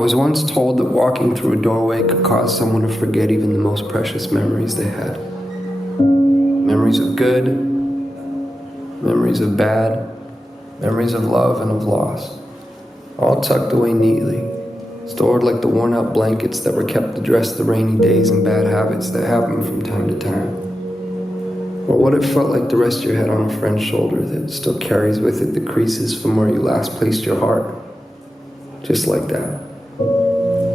was once told that walking through a doorway could cause someone to forget even the most precious memories they had. Memories of good, memories of bad, memories of love and of loss, all tucked away neatly, stored like the worn-out blankets that were kept to dress the rainy days and bad habits that happen from time to time. Or what it felt like to rest your head on a friend's shoulder that still carries with it the creases from where you last placed your heart. Just like that.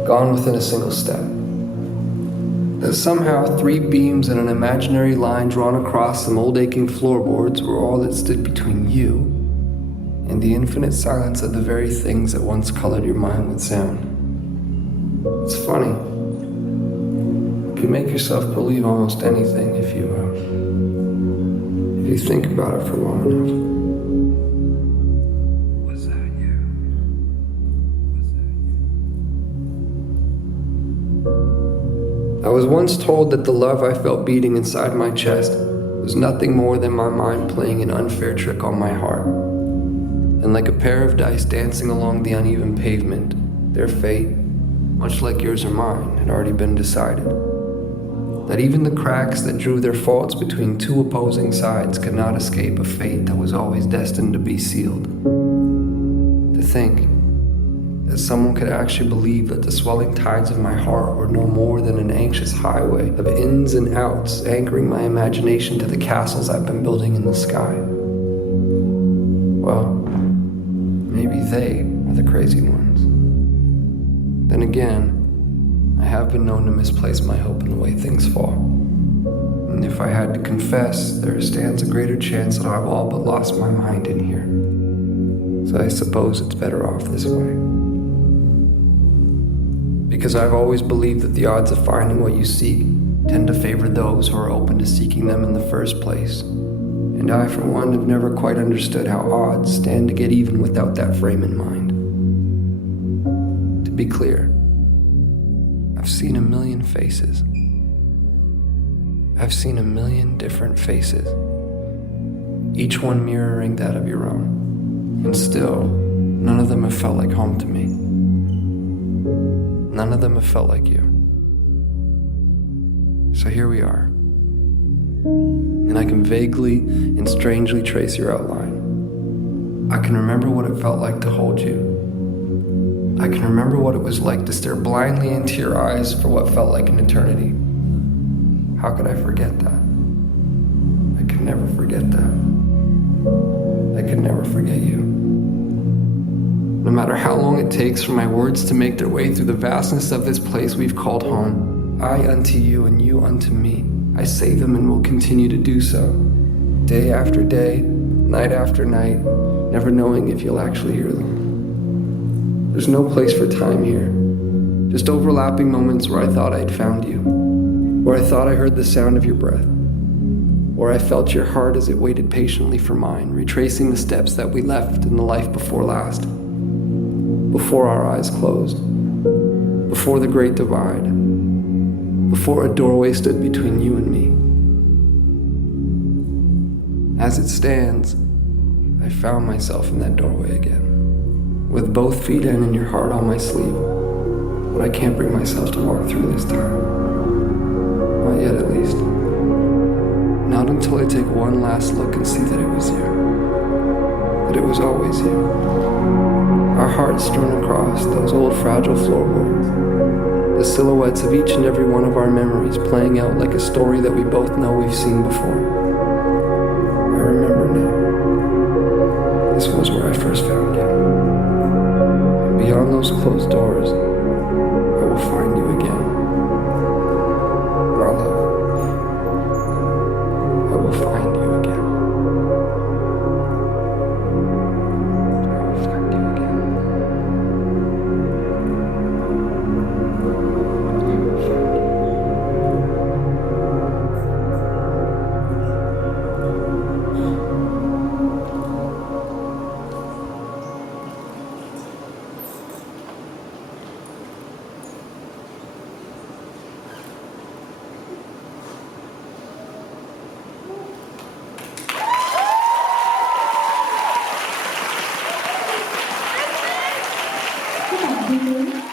Gone within a single step. That somehow 3 beams and an imaginary line drawn across some old aching floorboards were all that stood between you and the infinite silence of the very things that once colored your mind with sound. It's funny. You can make yourself believe almost anything if you think about it for long enough. I was once told that the love I felt beating inside my chest was nothing more than my mind playing an unfair trick on my heart. And like a pair of dice dancing along the uneven pavement, their fate, much like yours or mine, had already been decided. That even the cracks that drew their faults between 2 opposing sides could not escape a fate that was always destined to be sealed. To think that someone could actually believe that the swelling tides of my heart were no more than an anxious highway of ins and outs anchoring my imagination to the castles I've been building in the sky. Well, maybe they are the crazy ones. Then again, I have been known to misplace my hope in the way things fall. And if I had to confess, there stands a greater chance that I've all but lost my mind in here. So I suppose it's better off this way. Because I've always believed that the odds of finding what you seek tend to favor those who are open to seeking them in the first place. And I, for one, have never quite understood how odds stand to get even without that frame in mind. To be clear, I've seen a million faces. I've seen a million different faces, each one mirroring that of your own. And still, none of them have felt like home to me. None of them have felt like you. So here we are. And I can vaguely and strangely trace your outline. I can remember what it felt like to hold you. I can remember what it was like to stare blindly into your eyes for what felt like an eternity. How could I forget that? I could never forget that. I could never forget you. No matter how long it takes for my words to make their way through the vastness of this place we've called home, I unto you and you unto me, I say them and will continue to do so, day after day, night after night, never knowing if you'll actually hear them. There's no place for time here, just overlapping moments where I thought I'd found you, where I thought I heard the sound of your breath, where I felt your heart as it waited patiently for mine, retracing the steps that we left in the life before last. Before our eyes closed, before the great divide, before a doorway stood between you and me. As it stands, I found myself in that doorway again, with both feet in and your heart on my sleeve, but I can't bring myself to walk through this time. Not yet, at least. Not until I take one last look and see that it was you, that it was always you. Our hearts strewn across those old fragile floorboards, the silhouettes of each and every one of our memories playing out like a story that we both know we've seen before. I remember now. This was where I first found you. And beyond those closed doors, I will find you again. Our love. I will find you again. Các bạn thân mến,